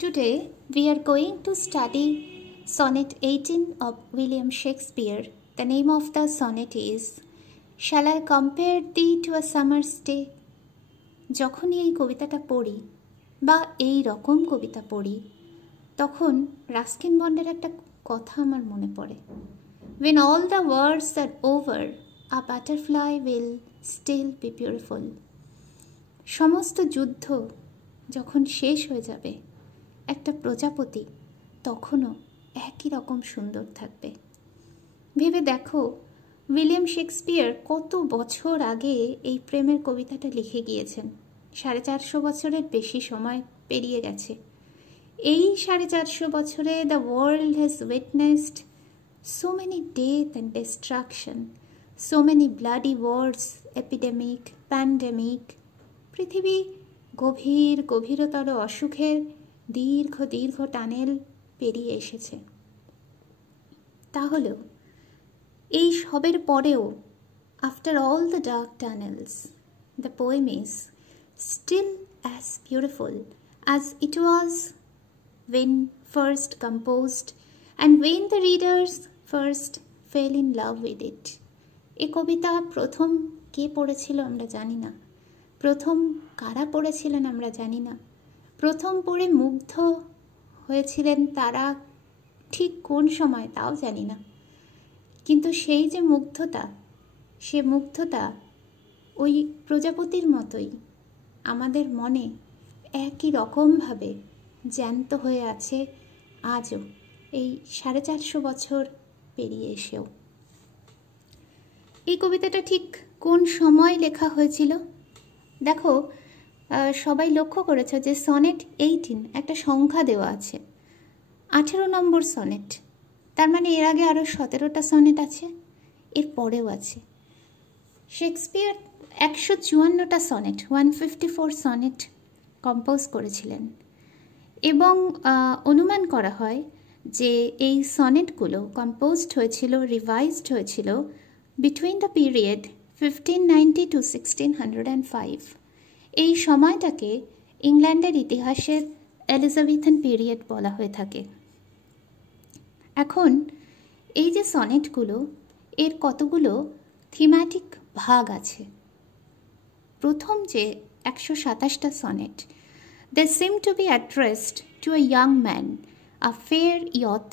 Today we are going to study Sonnet 18 of William Shakespeare. The name of the sonnet is Shall I compare thee to a summer's day? যখনই এই কবিতাটা পড়ি বা এই রকম কবিতা পড়ি তখন রাস্কিন বন্ডের একটা কথা আমার মনে পড়ে। When all the wars are over, a butterfly will still be beautiful. সমস্ত যুদ্ধ যখন শেষ হয়ে যাবে একটা প্রজাপতি তখনও একই রকম সুন্দর থাকবে। ভেবে দেখো উইলিয়াম শেক্সপিয়ার কত বছর আগে এই প্রেমের কবিতাটা লিখে গিয়েছেন। 450 বছরের বেশি সময় পেরিয়ে গেছে। এই 450 বছরে the world has witnessed so many death and destruction, so many bloody wars, epidemic, pandemic. পৃথিবী গভীরতর অসুখের দীর্ঘ টানেল পেরিয়ে এসেছে। তাহলেও এই সবের পরেও after all the dark tunnels, the poem is still as beautiful as it was when first composed and when the readers first fell in love with it. এই কবিতা প্রথম কে পড়েছিল আমরা জানি না, প্রথম কারা পড়েছিলেন আমরা জানি না, প্রথম পড়ে মুগ্ধ হয়েছিলেন তারা ঠিক কোন সময় তাও জানি না। কিন্তু সেই যে মুগ্ধতা, সে মুগ্ধতা ওই প্রজাপতির মতোই আমাদের মনে একই রকমভাবে জ্যান্ত হয়ে আছে আজও, এই 450 বছর পেরিয়ে এসেও। এই কবিতাটা ঠিক কোন সময় লেখা হয়েছিল? দেখো, সবাই লক্ষ্য করেছে যে সনেট 18 একটা সংখ্যা দেওয়া আছে, 18 নম্বর সনেট। তার মানে এর আগে আরও 17টা সনেট আছে, এর পরেও আছে। শেক্সপিয়ার 154টা সনেট 154 সনেট কম্পোজ করেছিলেন এবং অনুমান করা হয় যে এই সনেটগুলো কম্পোজড হয়েছিল, রিভাইজড হয়েছিল বিটুইন দ্য পিরিয়ড 1590 to 1605। এই সময়টাকে ইংল্যান্ডের ইতিহাসের এলিজাবেথান পিরিয়ড বলা হয়ে থাকে। এখন এই যে সনেটগুলো, এর কতগুলো থিম্যাটিক ভাগ আছে। প্রথম যে 127টা sonnet, they seem to be addressed to a young man, a fair youth.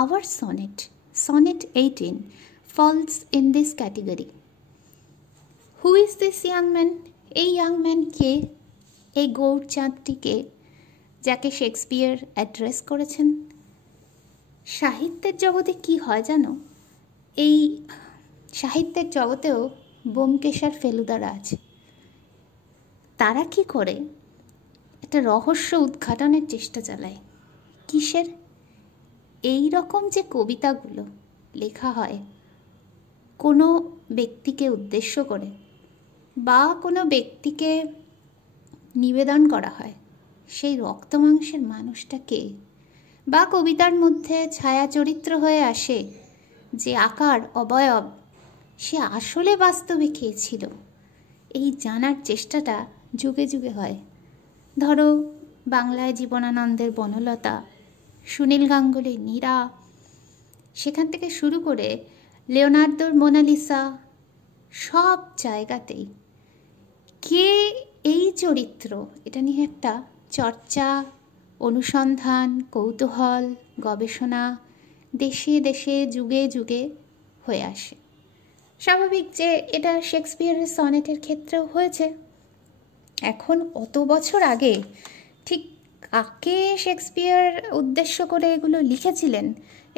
Our sonnet, Sonnet 18, falls in this category. Who is this young man? এই ইয়াং ম্যান কে? এই গৌরচাঁদটি কে, যাকে শেক্সপিয়ার অ্যাড্রেস করেছেন? সাহিত্যের জগতে কি হয় জানো? এই সাহিত্যের জগতেও ব্যোমকেশ আর ফেলুদারা আছে। তারা কি করে? একটা রহস্য উদ্ঘাটনের চেষ্টা চালায়। কিসের? এই রকম যে কবিতাগুলো লেখা হয় কোনো ব্যক্তিকে উদ্দেশ্য করে বা কোনো ব্যক্তিকে নিবেদন করা হয়, সেই রক্তমাংসের মানুষটা কে? বা কবিতার মধ্যে ছায়া চরিত্র হয়ে আসে যে আকার অবয়ব, সে আসলে বাস্তবে কে ছিল? এই জানার চেষ্টাটা যুগে যুগে হয়। ধরো বাংলায় জীবনানন্দের বনলতা, সুনীল গাঙ্গুলির নীরা, সেখান থেকে শুরু করে লিওনার্দোর মোনালিসা, সব জায়গাতেই কে এই চরিত্র, এটা নিয়ে একটা চর্চা, অনুসন্ধান, কৌতূহল, গবেষণা দেশে দেশে যুগে যুগে হয়ে আসে। স্বাভাবিক যে এটা শেক্সপিয়ারের সনেটের ক্ষেত্রেও হয়েছে। এখন অত বছর আগে ঠিক কাকে শেক্সপিয়ার উদ্দেশ্য করে এগুলো লিখেছিলেন,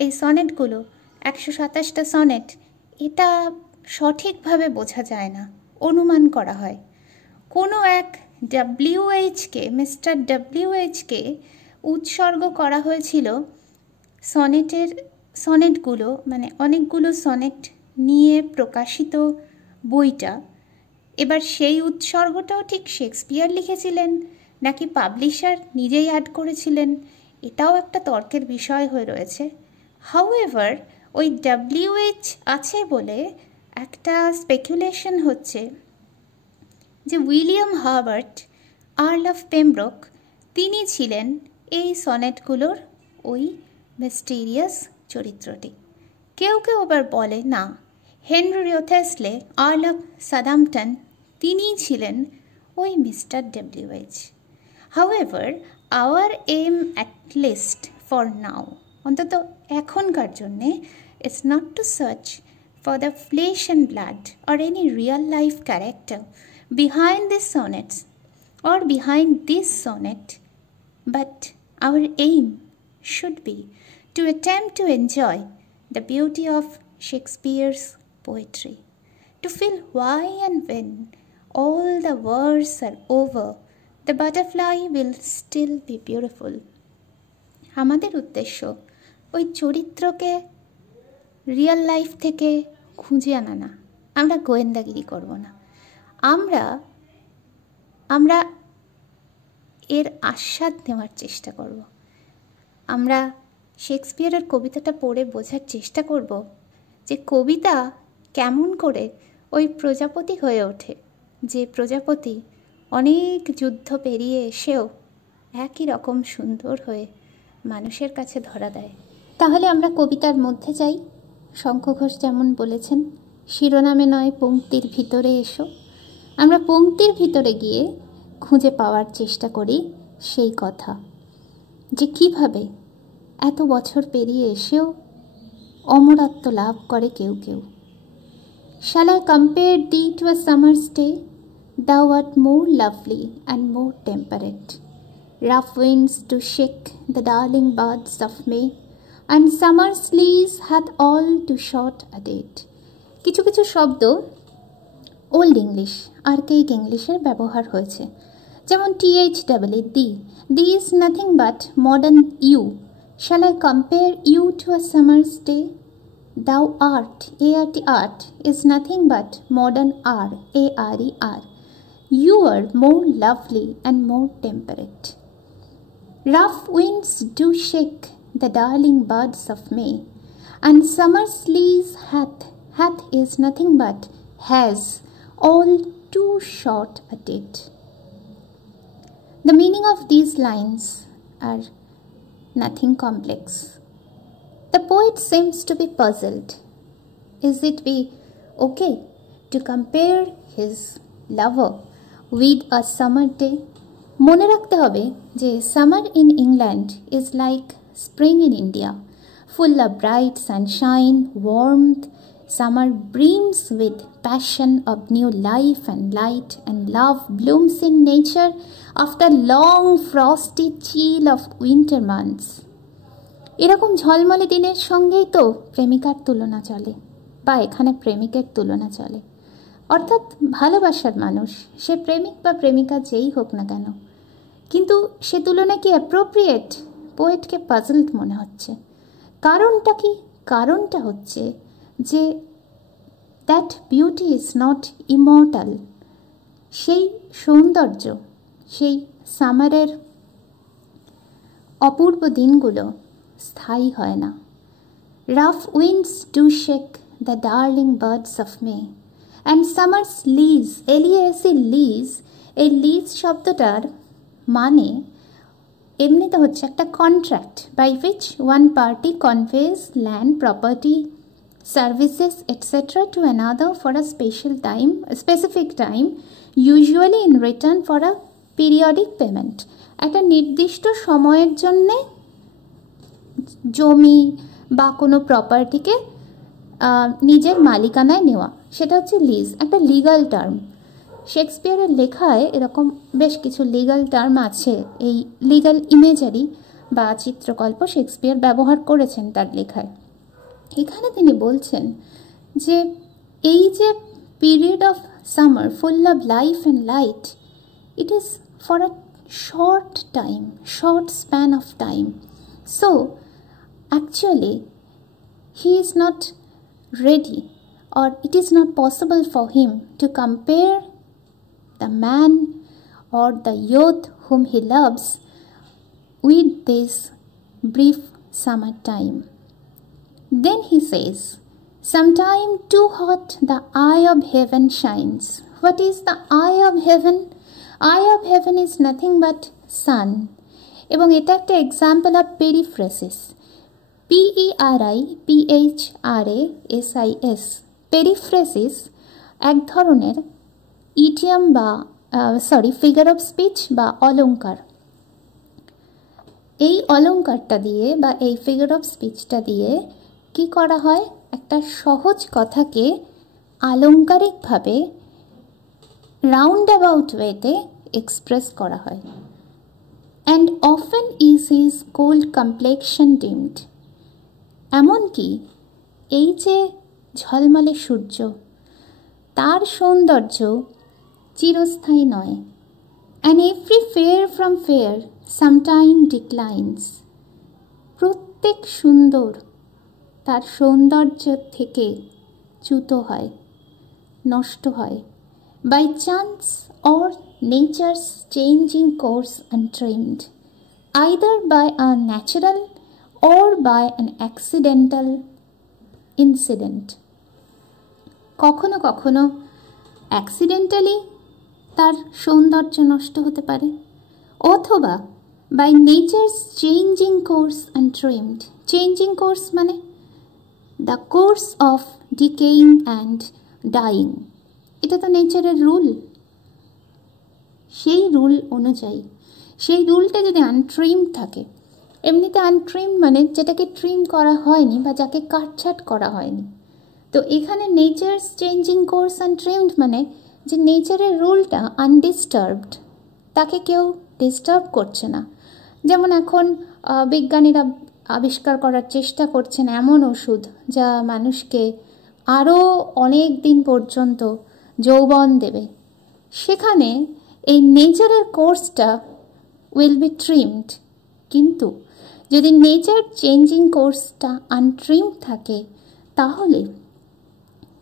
এই সনেটগুলো 127টা সনেট, এটা সঠিকভাবে বোঝা যায় না, অনুমান করা হয়। কোনো এক WH-কে, মিস্টার WH-কে উৎসর্গ করা হয়েছিল সনেটগুলো, মানে অনেকগুলো সনেট নিয়ে প্রকাশিত বইটা। এবার সেই উৎসর্গটাও ঠিক শেক্সপিয়ার লিখেছিলেন নাকি পাবলিশার নিজেই অ্যাড করেছিলেন, এটাও একটা তর্কের বিষয় হয়ে রয়েছে। হাউএভার ওই WH আছে বলে একটা স্পেকুলেশন হচ্ছে যে William Herbert, Earl of Pembroke, তিনি ছিলেন এই সনেটগুলোর ওই মিস্টিরিয়াস চরিত্রটি। কেউ কেউ আবার বলে না, Henry Wriothesley, earl of Southampton, তিনিই ছিলেন ওই mister W H. However, our aim at least for now, অন্তত এখনকার জন্যে, it's not to search for the flesh and blood or any real life character behind these sonnets or behind this sonnet, but our aim should be to attempt to enjoy the beauty of Shakespeare's poetry, to feel why and when all the wars are over, the butterfly will still be beautiful. আমাদের উদ্দেশ্য ওই চরিত্রকে real life থেকে খুঁজে আনা না, আমরা গোয়েন্দাগিরি করব না, আমরা এর আস্বাদ নেওয়ার চেষ্টা করব। আমরা শেক্সপিয়ারের কবিতাটা পড়ে বোঝার চেষ্টা করব যে কবিতা কেমন করে ওই প্রজাপতি হয়ে ওঠে, যে প্রজাপতি অনেক যুদ্ধ পেরিয়ে এসেও একই রকম সুন্দর হয়ে মানুষের কাছে ধরা দেয়। তাহলে আমরা কবিতার মধ্যে যাই। শঙ্খ ঘোষ যেমন বলেছেন, শিরোনামে নয় পংক্তির ভিতরে এসো। আমরা পংক্তির ভিতরে গিয়ে খুঁজে পাওয়ার চেষ্টা করি সেই কথা, যে কিভাবে এত বছর পেরিয়ে এসেও অমরত্ব লাভ করে কেউ কেউ। Shall I compare thee to a summer's day? Thou art more lovely and more temperate. Rough winds do shake the darling buds of May, and summer's lease hath all too short a date. কিছু কিছু শব্দ old English, আর্কেইক ইংলিশের ব্যবহার হয়েছে, যেমন THEE, thee is nothing but modern you. Shall I compare you to a summer's day? Thou art, ART, art is nothing but modern R, ARER. You are more lovely and more temperate. Rough winds do shake the darling buds of May, and summer's lease hath is nothing but has all too short a date. The meaning of these lines are nothing complex. The poet seems to be puzzled. Is it be okay to compare his lover with a summer day? মনে রাখতে হবে যে summer in England is like spring in India, full of bright sunshine, warmth. Summer brims with passion of new life and light, and love blooms in nature after long frosty chill of winter months. এরকম ঝলমলে দিনের সঙ্গেই তো প্রেমিকার তুলনা চলে, বা এখানে প্রেমিকের তুলনা চলে। অর্থাৎ ভালোবাসার মানুষ, সে প্রেমিক বা প্রেমিকা যেই হোক না কেন, কিন্তু সে তুলনা কি অ্যাপ্রোপ্রিয়েট? পোয়েটকে পাজলড মনে হচ্ছে। কারণটা কি? কারণটা হচ্ছে যে that beauty is not immortal. সেই সৌন্দর্য, সেই সামারের অপূর্ব দিনগুলো স্থায়ী হয় না। Rough winds do shake the darling buds of May, and summer's lease, LEASE, lease, এই লিজ শব্দটার মানে এমনিতে হচ্ছে একটা contract by which one party conveys land, property, services etcetera to another for a specific time, usually in return for a periodic payment. একটা নির্দিষ্ট সময়ের জন্যে জমি বা কোনো প্রপার্টিকে নিজের মালিকানায় নেওয়া, সেটা হচ্ছে লিজ, একটা লিগাল টার্ম। শেক্সপিয়ারের লেখায় এরকম বেশ কিছু লিগাল টার্ম আছে। এই লিগাল ইমেজারি বা চিত্রকল্প শেক্সপিয়ার ব্যবহার করেছেন তার লেখায়। এখানে তিনি বলছেন যে এই যে period of summer full of life and light, it is for a short time, short span of time. So actually he is not ready, or it is not possible for him to compare the man or the youth whom he loves with this brief summer time. Then he says, sometime too hot the eye of heaven shines. What is the eye of heaven? Eye of heaven is nothing but sun. এবং এটা একটা example of পেরিফ্রেসিস। PERIPHRASIS, পেরিফ্রেসিস এক ধরনের idiom বা figure of speech বা অলঙ্কার। এই অলঙ্কারটা দিয়ে বা এই ফিগার অফ স্পিচটা দিয়ে কি করা হয়, একটা সহজ কথাকে আলংকারিকভাবে রাউন্ড অ্যাবাউট ওয়েতে এক্সপ্রেস করা হয়। And often is his gold complexion dimmed, এমনকি এই যে ঝলমলে সূর্য, তার সৌন্দর্য চিরস্থায়ী নয়। And every fair from fair sometime declines, প্রত্যেক সুন্দর তার সৌন্দর্য থেকে চ্যুত হয়, নষ্ট হয়। By chance or nature's changing course untrimmed, either by a natural or by an accidental incident. কখনো কখনো অ্যাক্সিডেন্টালি তার সৌন্দর্য নষ্ট হতে পারে, অথবা by nature's changing course untrimmed. Changing course মানে the course of decaying and dying, এটা তো নেচারের রুল। সেই রুল অনুযায়ী, সেই রুলটা যদি আনট্রিম থাকে, এমনিতে আনট্রিম মানে যেটাকে ট্রিম করা হয়নি বা যাকে কাটছাট করা হয়নি। তো এখানে নেচার্স চেঞ্জিং কোর্স আনট্রিমড মানে যে নেচারের রুলটা আনডিস্টার্বড, তাকে কেউ ডিস্টার্ব করছে না। যেমন এখন বিজ্ঞানীরা আবিষ্কার করার চেষ্টা করছেন এমন ওষুধ যা মানুষকে আরও অনেক দিন পর্যন্ত যৌবন দেবে। সেখানে এই নেচারের কোর্সটা উইল বি ট্রিমড, কিন্তু যদি নেচার চেঞ্জিং কোর্সটা আনট্রিম থাকে তাহলে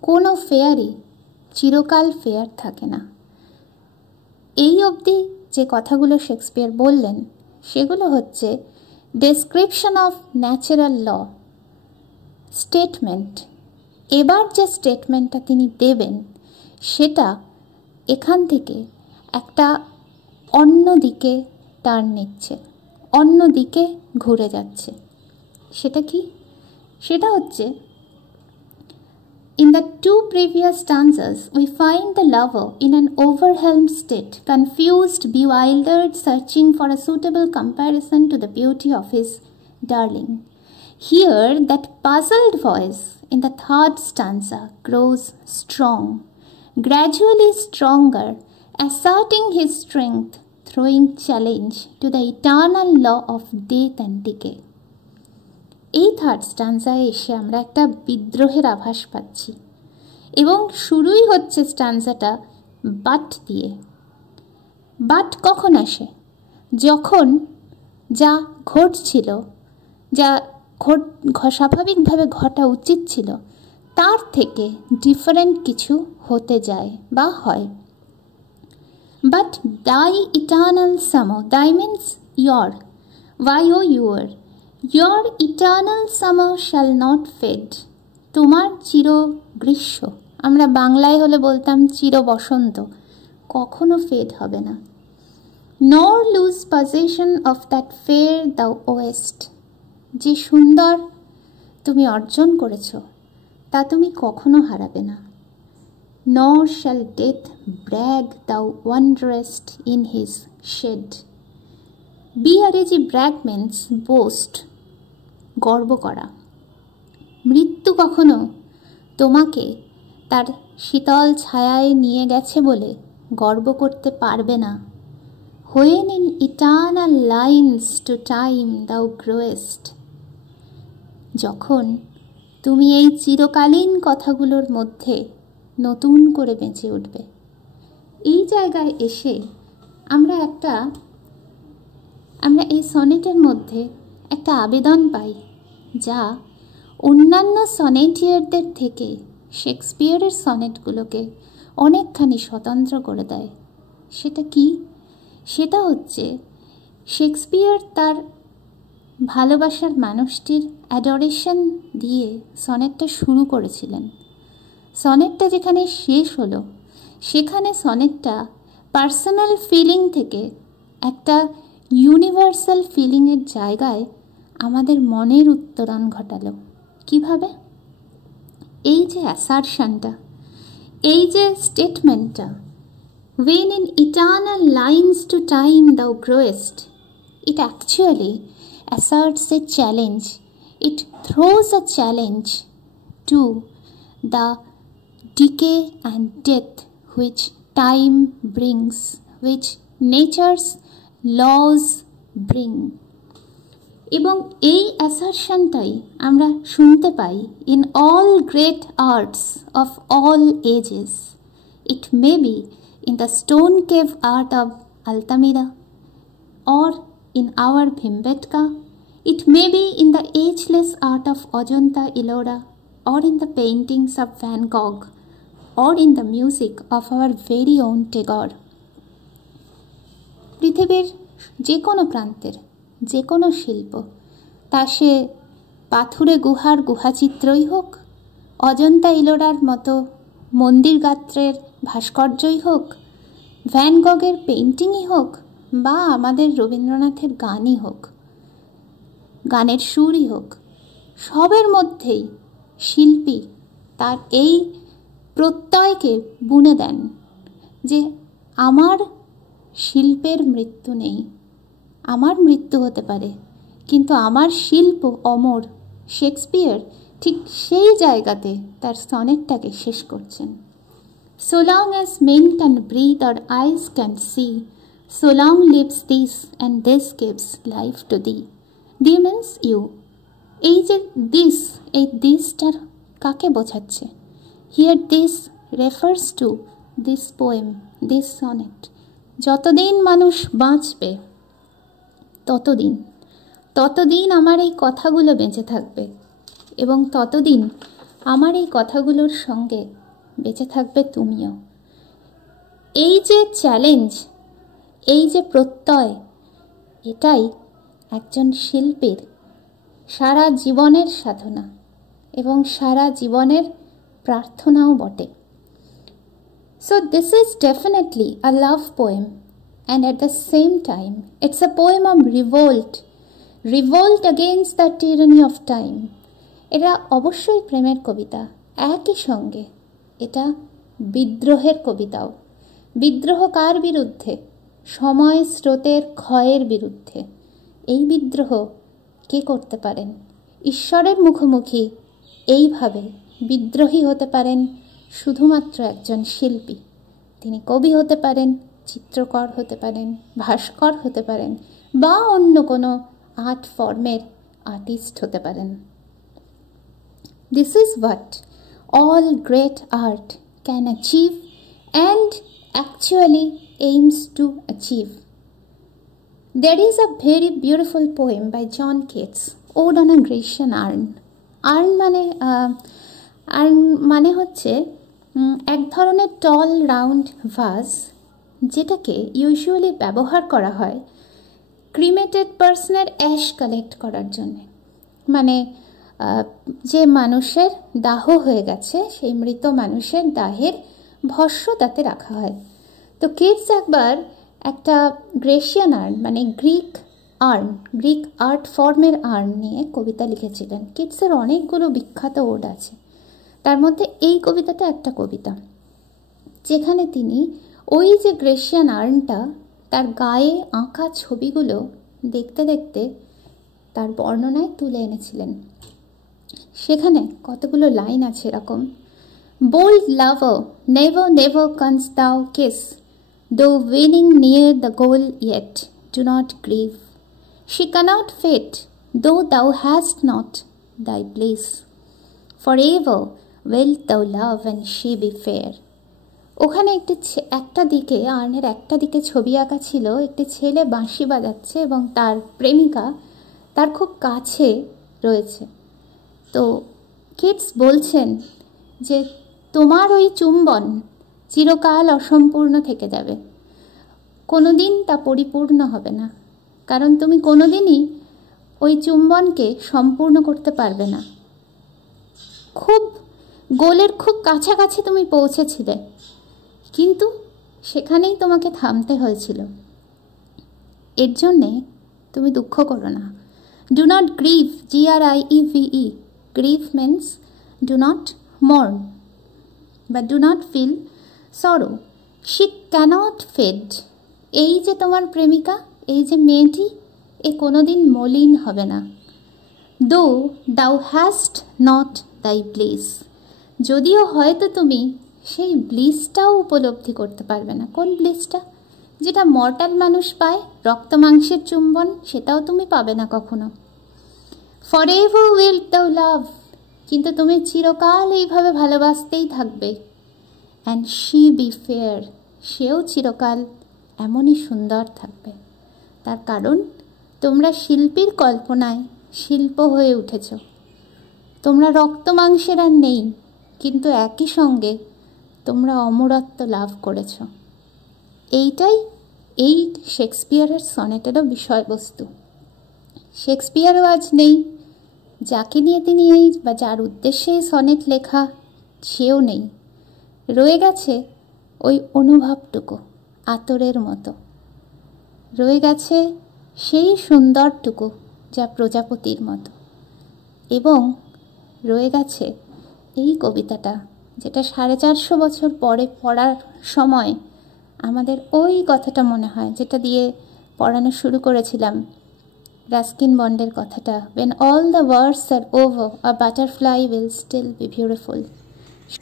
কোনো ফেয়ারই চিরকাল ফেয়ার থাকে না। এই অবধি যে কথাগুলো শেক্সপিয়ার বললেন সেগুলো হচ্ছে description of natural law statement. এবার যে স্টেটমেন্টটা তিনি দেবেন সেটা এখান থেকে একটা অন্য দিকে টার্ন নিচ্ছে, অন্য দিকে ঘুরে যাচ্ছে। সেটা কি? সেটা হচ্ছে in the two previous stanzas we find the lover in an overwhelmed state, confused, bewildered, searching for a suitable comparison to the beauty of his darling. Here that puzzled voice in the third stanza grows strong, gradually stronger, asserting his strength, throwing challenge to the eternal law of death and decay. এই third স্টানজায় এসে আমরা একটা বিদ্রোহের আভাস পাচ্ছি, এবং শুরুই হচ্ছে স্টানজাটা বাট দিয়ে। বাট কখন আসে? যখন যা ঘটছিল, যা স্বাভাবিকভাবে ঘটা উচিত ছিল তার থেকে ডিফারেন্ট কিছু হতে যায় বা হয়। But thy eternal summer, thy means your, Y O U R, your eternal summer shall not fade, তোমার চির গ্রীষ্ম, আমরা বাংলায় হলে বলতাম চির বসন্ত, কখনো ফেড হবে না। nor lose possession of that fair thou owest, যে সুন্দর তুমি অর্জন করেছ তা তুমি কখনো হারাবে না। nor shall death brag thou wanderest in his shed, B R A G brag means boast, গর্ব করা। মৃত্যু কখনো তোমাকে তার শীতল ছায়ায় নিয়ে গেছে বলে গর্ব করতে পারবে না। when in eternal lines to time thou growest, যখন তুমি এই চিরকালীন কথাগুলোর মধ্যে নতুন করে বেঁচে উঠবে। এই জায়গায় এসে আমরা এই সনেটের মধ্যে একটা আবেদন পাই যা অন্যান্য সনেটিয়ারদের থেকে শেক্সপিয়ারের সনেটগুলোকে অনেকখানি স্বতন্ত্র করে দেয়। সেটা কি? সেটা হচ্ছে শেক্সপিয়ার তার ভালোবাসার মানুষটির অ্যাডোরেশন দিয়ে সনেটটা শুরু করেছিলেন। সনেটটা যেখানে শেষ হলো সেখানে সনেটটা পার্সোনাল ফিলিং থেকে একটা ইউনিভার্সাল ফিলিংয়ের জায়গায় আমাদের মনের উত্তরণ ঘটালো। কিভাবে? এই যে অ্যাসারশনটা, এই যে স্টেটমেন্টটা, when in eternal lines to time thou growest, it actually asserts a challenge. It throws a challenge to the decay and death which time brings, which nature's laws bring. এবং এই অ্যাসারশনটাই আমরা শুনতে পাই in all great arts of all ages. It may be in the stone cave art of Altamira or in our Bhimbetka. It may be in the ageless art of Ajanta Ellora, or in the paintings of Van Gogh, or in the music of our very own Tagore. পৃথিবীর যে কোনো প্রান্তের যে কোনো শিল্প, তা সে পাথুরে গুহার গুহাচিত্রই হোক, অজন্তা ইলোরার মতো মন্দির গাত্রের ভাস্কর্যই হোক, ভ্যান গগের পেইন্টিংই হোক, বা আমাদের রবীন্দ্রনাথের গানই হোক, গানের সুরই হোক, সবের মধ্যেই শিল্পী তার এই প্রত্যয়কে বুনে দেন যে আমার শিল্পের মৃত্যু নেই, আমার মৃত্যু হতে পারে কিন্তু আমার শিল্প অমর। শেক্সপিয়ার ঠিক সেই জায়গাতে তার সনেটটাকে শেষ করছেন। So long as men can breathe or eyes can see, so long lives this and this gives life to thee. Thee means you. এই যে this, এই thisটার কাকে বোঝাচ্ছে? Here this refers to this poem, this sonnet. যতদিন মানুষ বাঁচবে ততদিন আমার এই কথাগুলো বেঁচে থাকবে, এবং ততদিন আমার এই কথাগুলোর সঙ্গে বেঁচে থাকবে তুমিও। এই যে চ্যালেঞ্জ, এই যে প্রত্যয়, এটাই একজন শিল্পীর সারা জীবনের সাধনা এবং সারা জীবনের প্রার্থনাও বটে। So this is definitely a love poem, and at the same time it's a poem of revolt against the tyranny of time. এটা অবশ্যই প্রেমের কবিতা, একই সঙ্গে এটা বিদ্রোহের কবিতাও। বিদ্রোহ কার বিরুদ্ধে? সময় স্রোতের ক্ষয়ের বিরুদ্ধে। এই বিদ্রোহ কে করতে পারেন? ঈশ্বরের মুখোমুখি এইভাবে বিদ্রোহী হতে পারেন শুধুমাত্র একজন শিল্পী। তিনি কবি হতে পারেন, চিত্রকর হতে পারেন, ভাস্কর হতে পারেন, বা অন্য কোনো আর্ট ফর্মের আর্টিস্ট হতে পারেন। This is what all great art can achieve and actually aims to achieve. There is a very beautiful poem by John Keats, Ode on a Grecian Urn. Earn মানে হচ্ছে এক ধরনের টল রাউন্ড ভাস, যেটাকে usually ব্যবহার করা হয় ক্রিমেটেড পার্সনের অ্যাশ কালেক্ট করার জন্যে। মানে যে মানুষের দাহ হয়ে গেছে সেই মৃত মানুষের দাহের ভস্য তাতে রাখা হয়। তো কিটস একবার একটা গ্রেসিয়ান আর্ন মানে গ্রিক আর্ট ফর্মের আর্ন নিয়ে কবিতা লিখেছিলেন। কিটসের অনেকগুলো বিখ্যাত ওড আছে, তার মধ্যে এই কবিতাটা একটা কবিতা, যেখানে তিনি ওই যে গ্রেসিয়ান আর্নটা তার গায়ে আঁকা ছবিগুলো দেখতে দেখতে তার বর্ণনায় তুলে এনেছিলেন। সেখানে কতগুলো লাইন আছে এরকম: bold lover, never canst thou kiss, though winning near the goal yet, do not grieve. She cannot fade, though thou hast not thy place. Forever wilt thou love and she be fair. ওখানে একটা দিকে আর্নের একটা দিকে ছবি আঁকা ছিল, একটি ছেলে বাঁশি বাজাচ্ছে এবং তার প্রেমিকা তার খুব কাছে রয়েছে। তো কিটস বলছেন যে তোমার ওই চুম্বন চিরকাল অসম্পূর্ণ থেকে যাবে, কোনোদিন তা পরিপূর্ণ হবে না, কারণ তুমি কোনোদিনই ওই চুম্বনকে সম্পূর্ণ করতে পারবে না। খুব গোলের খুব কাছাকাছি তুমি পৌঁছেছিলে, কিন্তু সেখানেই তোমাকে থামতে হয়েছিল। এর জন্যে তুমি দুঃখ করো না। Do not grieve, GRIEVE, grieve means do not mourn বা do not feel sorrow. She cannot fade. এই যে তোমার প্রেমিকা, এই যে মেয়েটি, এ কোনোদিন মলিন হবে না। দো দাউ হ্যাস্ট নট দাই ব্লিস, যদিও হয়তো তুমি সেই ব্লিসটাও উপলব্ধি করতে পারবে না। কোন ব্লিসটা? যেটা মর্টাল মানুষ পায়, রক্ত মাংসের চুম্বন, সেটাও তুমি পাবে না কখনো। ফর এভার উইল দাউ লাভ, কিন্তু তুমি চিরকাল এইভাবে ভালোবাসতেই থাকবে। অ্যান্ড শি বি ফেয়ার, সেও চিরকাল এমনই সুন্দর থাকবে। তার কারণ তোমরা শিল্পীর কল্পনায় শিল্প হয়ে উঠেছ। তোমরা রক্ত মাংসের আর নেই, কিন্তু একই সঙ্গে তোমরা অমরত্ব লাভ করেছ। এইটাই এই শেক্সপিয়ারের সনেটেরও বিষয়বস্তু। শেক্সপিয়ারও আজ নেই, যাকে নিয়ে তিনি এই বা যার উদ্দেশ্যে এই সনেট লেখা সেও নেই। রয়ে গেছে ওই অনুভবটুকু আতরের মতো, রয়ে গেছে সেই সুন্দরটুকু যা প্রজাপতির মতো, এবং রয়ে গেছে এই কবিতাটা যেটা 450 বছর পরে পড়ার সময় আমাদের ওই কথাটা মনে হয় যেটা দিয়ে পড়ানো শুরু করেছিলাম, রাস্কিন বন্ডের কথাটা, when all the wars are over a butterfly will still be beautiful.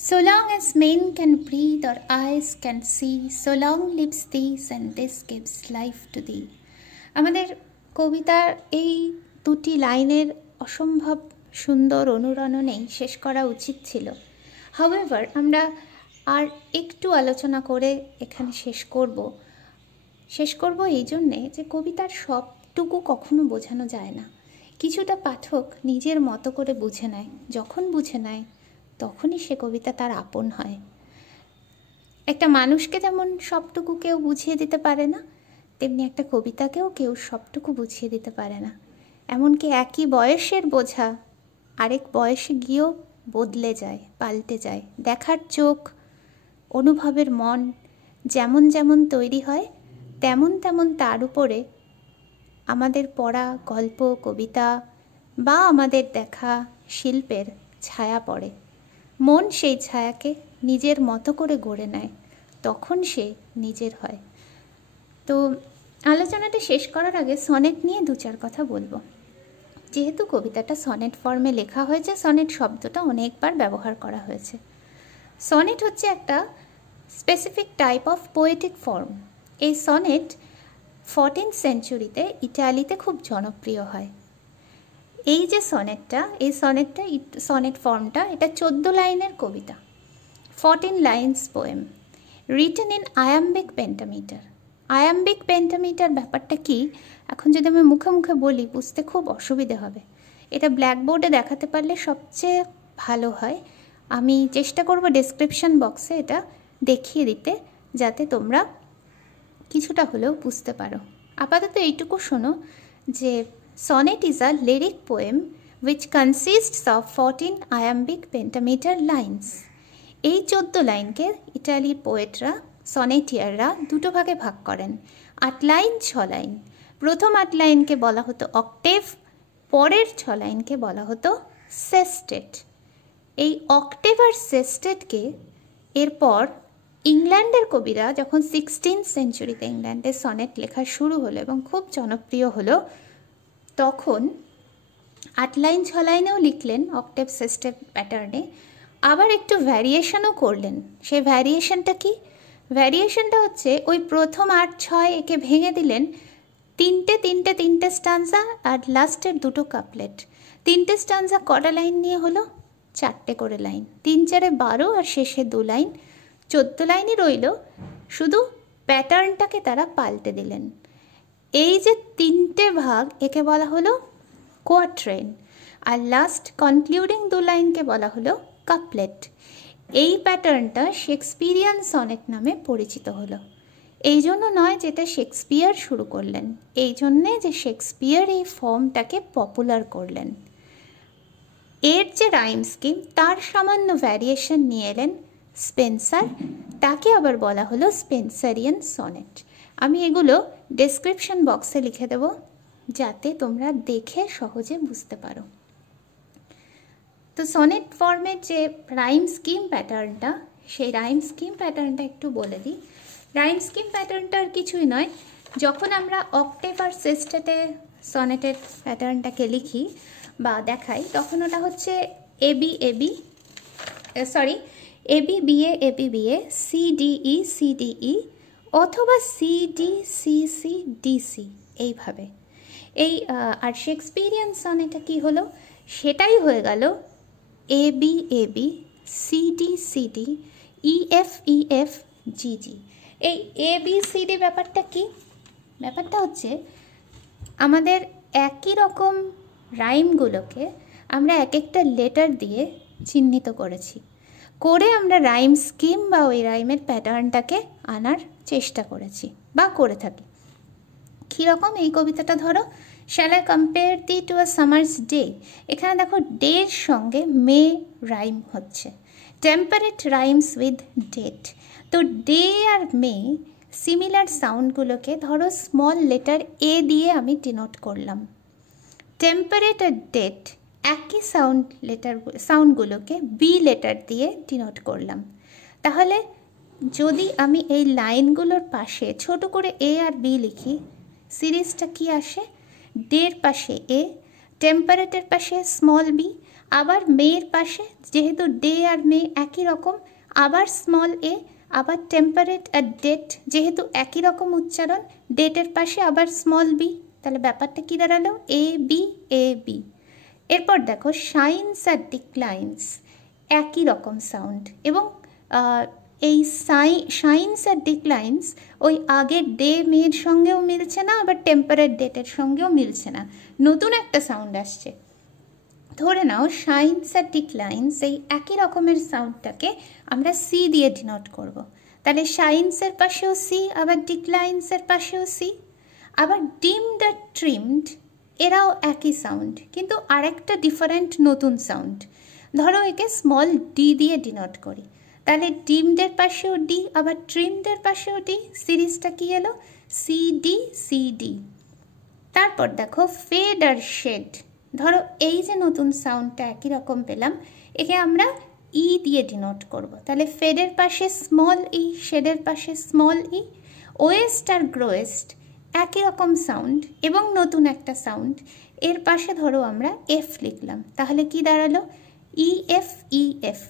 So long as men can breathe or eyes can see, so long lives this and this gives life to thee. আমাদের কবিতার এই দুটি লাইনের অসম্ভব সুন্দর অনুরণনেই শেষ করা উচিত ছিল। হাউএভার আমরা আর একটু আলোচনা করে এখানে শেষ করব এই জন্যে যে কবিতার সবটুকু কখনো বোঝানো যায় না। কিছুটা পাঠক নিজের মতো করে বুঝে নেয়, যখন বুঝে নেয় তখনই সে কবিতা তার আপন হয়। একটা মানুষকে যেমন সবটুকু কেউ বুঝিয়ে দিতে পারে না, তেমনি একটা কবিতাকেও কেউ সবটুকু বুঝিয়ে দিতে পারে না। এমনকি একই বয়সের বোঝা আরেক বয়সে গিয়েও বদলে যায়, পাল্টে যায়। দেখার চোখ, অনুভবের মন যেমন যেমন তৈরি হয়, তেমন তেমন তার উপরে আমাদের পড়া গল্প, কবিতা বা আমাদের দেখা শিল্পের ছায়া পড়ে। মন সেই ছায়াকে নিজের মতো করে গড়ে নেয়, তখন সে নিজের হয়। তো আলোচনাটা শেষ করার আগে সনেট নিয়ে 2-4 কথা বলবো। যেহেতু কবিতাটা সনেট ফর্মে লেখা হয়েছে, সনেট শব্দটা অনেকবার ব্যবহার করা হয়েছে। সনেট হচ্ছে একটা specific type of poetic form. এই সনেট 14th সেঞ্চুরিতে ইটালিতে খুব জনপ্রিয় হয়। এই যে সনেটটা, এই সনেট ফর্মটা, এটা 14 লাইনের কবিতা, 14 lines poem, written in iambic pentameter. Iambic pentameter ব্যাপারটা কি, এখন যদি আমি মুখে মুখে বলি বুঝতে খুব অসুবিধে হবে। এটা ব্ল্যাকবোর্ডে দেখাতে পারলে সবচেয়ে ভালো হয়। আমি চেষ্টা করব ডেসক্রিপশন বক্সে এটা দেখিয়ে দিতে, যাতে তোমরা কিছুটা হলেও বুঝতে পারো। আপাতত এইটুকু শোনো যে sonnet is a lyric poem which consists of 14 iambic pentameter lines. এই 14 লাইনকে ইটালির পোয়েটরা, সনেটিয়াররা দুটো ভাগে ভাগ করেন। 8 লাইন, 6 লাইন। প্রথম 8 লাইনকে বলা হতো অক্টেভ, পরের 6 লাইনকে বলা হতো সেস্টেট। এই অক্টেভ আর সেস্টেটকে এরপর ইংল্যান্ডের কবিরা যখন 16th সেঞ্চুরিতে ইংল্যান্ডে সনেট লেখা শুরু হলো এবং খুব জনপ্রিয় হলো, তখন 8 লাইন 6 লাইনেও লিখলেন অক্টেভ সেস্টেট প্যাটার্নে, আবার একটু ভ্যারিয়েশনও করলেন। সেই ভ্যারিয়েশনটা কি? ভ্যারিয়েশনটা হচ্ছে ওই প্রথম 8, 6 একে ভেঙে দিলেন তিনটে স্টানজা আর লাস্টের 2টো কাপলেট। 3টে স্টানজা কটা লাইন নিয়ে হলো? 4টে করে লাইন, 3 4 12 আর শেষে 2 লাইন, 14 লাইনই রইল। শুধু প্যাটার্নটাকে তারা পাল্টে দিলেন। এই যে 3টে ভাগ, একে বলা হলো কোয়াট্রেন, আর লাস্ট কনক্লুডিং 2 লাইনকে বলা হলো কাপলেট। এই প্যাটার্নটা শেক্সপিয়ারিয়ান সনেট নামে পরিচিত হলো। এই জন্য নয় যেটা শেক্সপিয়ার শুরু করলেন, এই জন্যে যে শেক্সপিয়ার এই ফর্মটাকে পপুলার করলেন। এর যে রাইম স্কিম, তার সামান্য ভ্যারিয়েশন নিয়ে এলেন স্পেন্সার, তাকে আবার বলা হলো স্পেন্সারিয়ান সনেট। আমি এগুলো ডেসক্রিপশন বক্সে লিখে দেব, যাতে তোমরা দেখে সহজে বুঝতে পারো। তো সনেট ফর্মের যে রাইম স্কিম প্যাটার্নটা, সেই রাইম স্কিম প্যাটার্নটা একটু বলে দিই। রাইম স্কিম প্যাটার্নটা আর কিছুই নয়, যখন আমরা অক্টেভ আর সেস্টেটে সনেটের প্যাটার্নটাকে লিখি বা দেখাই, তখন ওটা হচ্ছে A B A B B A C D E C D E অথবা সিডি সিসি ডিসি, এইভাবে। এই আর শেক্সপিরিয়ান সনেটটা কি হলো, সেটাই হয়ে গেল এবি সিডি সিডি ইএফ জিজি। এই ABCD ব্যাপারটা কি? ব্যাপারটা হচ্ছে আমাদের একই রকম রাইমগুলোকে আমরা এক একটা লেটার দিয়ে চিহ্নিত করেছি, করে আমরা রাইম স্কিম বা ওই রাইমের প্যাটার্নটাকে আনার চেষ্টা করেছি বা করে থাকি। কীরকম? এই কবিতাটা ধরো, shall I compare thee to a summer's day. এখানে দেখো ডের সঙ্গে মে রাইম হচ্ছে, টেম্পারেট রাইমস উইথ ডেট। তো ডে আর মে সিমিলার সাউন্ডগুলোকে ধরো স্মল লেটার এ দিয়ে আমি ডিনোট করলাম। টেম্পারেট আর ডেট একই সাউন্ডগুলোকে বি লেটার দিয়ে ডিনোট করলাম। তাহলে যদি আমি এই লাইনগুলোর পাশে ছোট করে এ আর বি লিখি, সিরিজটা কি আসে? ডের পাশে এ, টেম্পারেটের পাশে স্মল বি, আবার মেয়ের পাশে, যেহেতু ডে আর মে একই রকম, আবার স্মল এ, আবার টেম্পারেট আর ডেট যেহেতু একই রকম উচ্চারণ, ডেটের পাশে আবার স্মল বি। তাহলে ব্যাপারটা কী দাঁড়ালো? A B. এরপর দেখো শাইনস আর ডিক্লাইন্স, একই রকম সাউন্ড, এবং এই শাইনস আর ডিক্লাইন্স ওই আগের ডে মেয়ের সঙ্গেও মিলছে না, আবার টেম্পারেট ডেটের সঙ্গেও মিলছে না, নতুন একটা সাউন্ড আসছে। ধরে নাও শাইনস আর ডিক্লাইন্স, এই একই রকমের সাউন্ডটাকে আমরা সি দিয়ে ডিনোট করব। তাহলে শাইনসের পাশেও সি, আবার ডিক্লাইন্সের পাশেও সি। আবার ডিমড আর ট্রিমড, এরাও একই সাউন্ড, কিন্তু আরেকটা ডিফারেন্ট নতুন সাউন্ড। ধরো একে স্মল ডি দিয়ে ডিনোট করি, তাহলে ডিমডের পাশেও ডি, আবার ট্রিমডের পাশেও ডি, সিরিজটা কি এলো? CD CD. তারপর দেখো ফেড আর শেড, ধরো এই যে নতুন সাউন্ডটা একই রকম পেলাম, একে আমরা ই দিয়ে ডিনোট করব। তাহলে ফেডের পাশে স্মল ই, শেডের পাশে স্মল ই। ওয়েস্ট আর গ্রোয়েস্ট একই রকম সাউন্ড এবং নতুন একটা সাউন্ড, এর পাশে ধরো আমরা এফ লিখলাম, তাহলে কি দাঁড়ালো? ইএফ।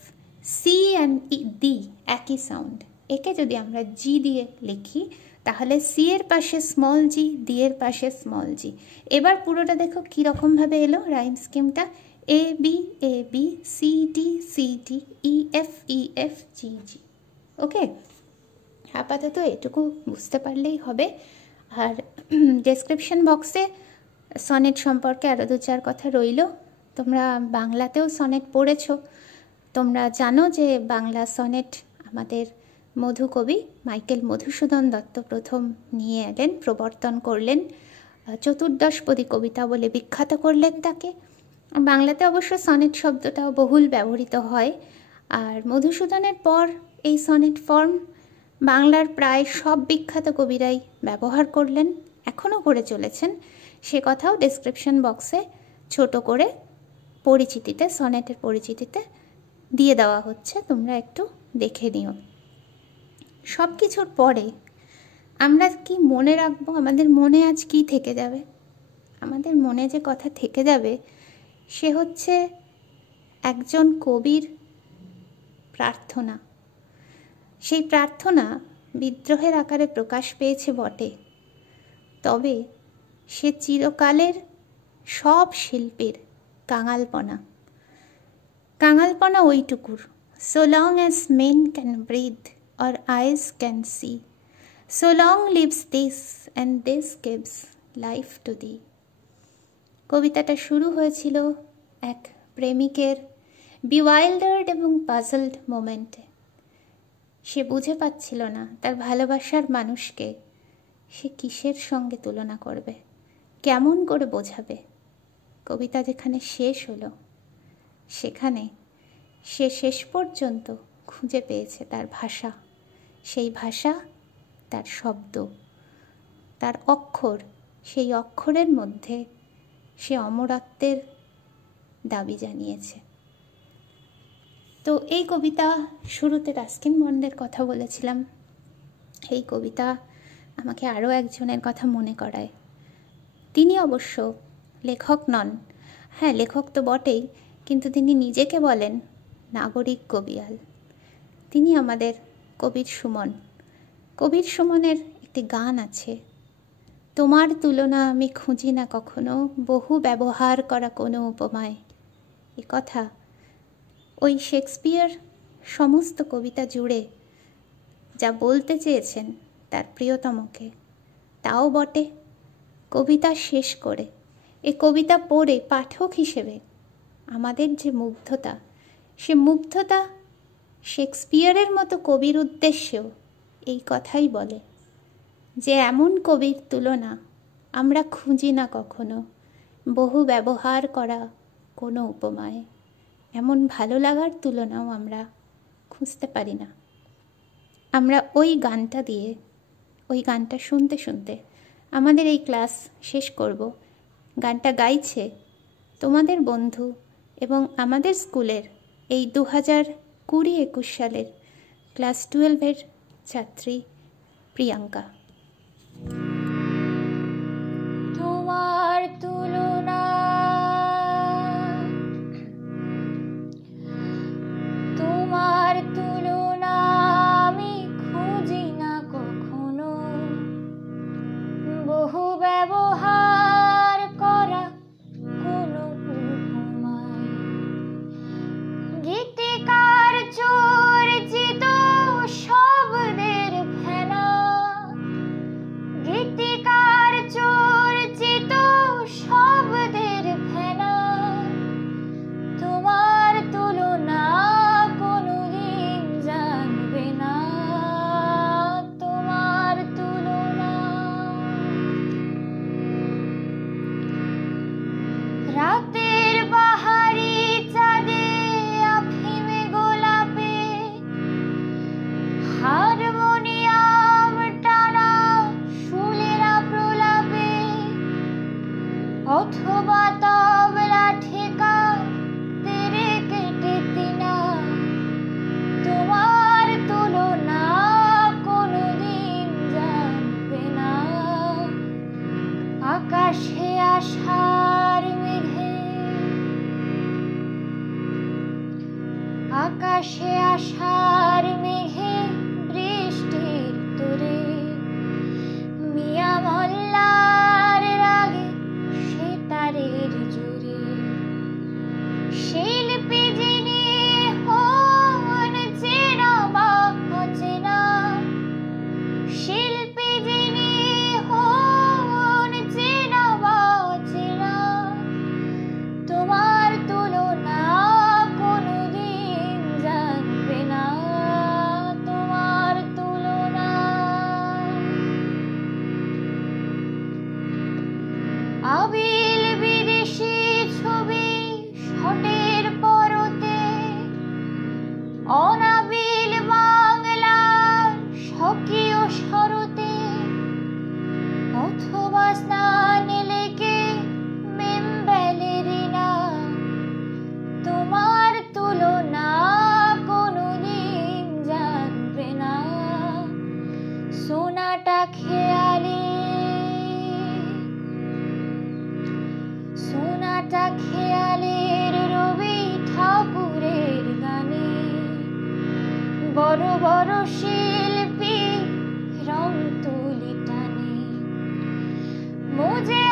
সি অ্যান্ড ডি একই সাউন্ড, একে যদি আমরা জি দিয়ে লিখি, তাহলে সি এর পাশে স্মল জি, ডি এর পাশে স্মল জি। এবার পুরোটা দেখো কীরকমভাবে এলো রাইম স্কিমটা, A B CD CD EF জিজি। ওকে, আপাতত এটুকু বুঝতে পারলেই হবে। আর ডেসক্রিপশন বক্সে সনেট সম্পর্কে আরও 2-4 কথা রইল। তোমরা বাংলাতেও সনেট পড়েছো, তোমরা জানো যে বাংলা সনেট আমাদের মধুকবি মাইকেল মধুসূদন দত্ত প্রথম নিয়ে এলেন, প্রবর্তন করলেন, চতুর্দশপদী কবিতা বলে বিখ্যাত করলেন তাকে। বাংলাতে অবশ্য সনেট শব্দটাও বহুল ব্যবহৃত হয়। আর মধুসূদনের পর এই সনেট ফর্ম বাংলার প্রায় সব বিখ্যাত কবিরাই ব্যবহার করলেন, এখনও করে চলেছেন। সে কথাও ডেসক্রিপশন বক্সে ছোট করে পরিচিতিতে, সনেটের পরিচিতিতে দিয়ে দেওয়া হচ্ছে, তোমরা একটু দেখে নিও। সব কিছুর পরে আমরা কি মনে রাখবো? আমাদের মনে আজ কি থেকে যাবে? আমাদের মনে যে কথা থেকে যাবে সে হচ্ছে একজন কবির প্রার্থনা। সেই প্রার্থনা বিদ্রোহের আকারে প্রকাশ পেয়েছে বটে, তবে সে চিরকালের সব শিল্পীর কাঙালপনা ওইটুকুর, so long as men can breathe or eyes can see, so long lives this and this gives life to thee। কবিতাটা শুরু হয়েছিল এক প্রেমিকের bewildered এবং puzzled মোমেন্টে। সে বুঝে পাচ্ছিল না তার ভালোবাসার মানুষকে সে কিসের সঙ্গে তুলনা করবে, কেমন করে বোঝাবে। কবিতা যেখানে শেষ হলো, সেখানে সে শেষ পর্যন্ত খুঁজে পেয়েছে তার ভাষা, সেই ভাষা তার শব্দ। তার অক্ষর, সেই অক্ষরের মধ্যে সে অমরত্বের দাবি জানিয়েছে। তো এই কবিতা শুরুতে রাস্কিন বন্ডের কথা বলেছিলাম। এই কবিতা আমাকে আরও একজনের কথা মনে করায়। তিনি অবশ্য লেখক নন, হ্যাঁ লেখক তো বটেই, কিন্তু তিনি নিজেকে বলেন নাগরিক কবিয়াল। তিনি আমাদের কবির সুমন। কবির সুমনের একটি গান আছে, তোমার তুলনা আমি খুঁজি না কখনো, বহু ব্যবহার করা কোনো উপমায়। এ কথা ওই শেক্সপিয়ার সমস্ত কবিতা জুড়ে যা বলতে চেয়েছেন তার প্রিয়তমকে, তাও বটে। কবিতা শেষ করে, এ কবিতা পড়ে পাঠক হিসেবে আমাদের যে মুগ্ধতা, সে মুগ্ধতা শেক্সপিয়ারের মতো কবির উদ্দেশ্যেও এই কথাই বলে যে এমন কবির তুলনা আমরা খুঁজি না কখনো, বহু ব্যবহার করা কোনো উপমায়। এমন ভালো লাগার তুলনাও আমরা খুঁজতে পারি না। আমরা ওই গানটা দিয়ে, ওই গানটা শুনতে শুনতে আমাদের এই ক্লাস শেষ করব। গানটা গাইছে তোমাদের বন্ধু এবং আমাদের স্কুলের এই 2020-21 সালের ক্লাস 12-এর ছাত্রী প্রিয়াঙ্কা। তোমার তুলনা, তোমার তুলনা আমি খুঁজি না কখনো, বহু ব্যবহার করা কোনো উপমায়। গীতিকার চর্চিত শব্দের ফেনা, গীতিকার চর্চিত শব্দের ফেনা, তোমার তুলনা কোনোদিন জানবে না, তোমার তুলনা। রাতের বাহারি চাঁদে আফিমে গোলাপে, হারমোনিয়াম টানা সুলেরা প্রলাপে, অথবা তবলা ঠেকা তেরে কেটে তিনা, তোমার তুলনা কোনোদিন জানবে না। আকাশে আশার মেঘে, আকাশে আশার মেঘে বৃষ্টির তোরে, মিয়া মল্লার রাগে সেতারের জোরে, শিল্পী যিনি হন চেনা বা অচেনা, শিল্পী যিনি হন চেনা বা অচেনা, তোমার তুলনা কোনোদিন জানবে না, তোমার তুলনা। আবিল বিদেশি ছবি শটের পরতে, অনাবিল বাংলার স্বকীয় শরতে, অথবা স্নান লেকে মেম ব্যালেরিনা, তোমার তুলনা কোনোদিন জানবে না। সোনাটা খেয়ালে, সোনাটা খেয়ালের রবি ঠাকুরের গানে, বড় বড় শিল্পী রং তুলি টানে, মুজে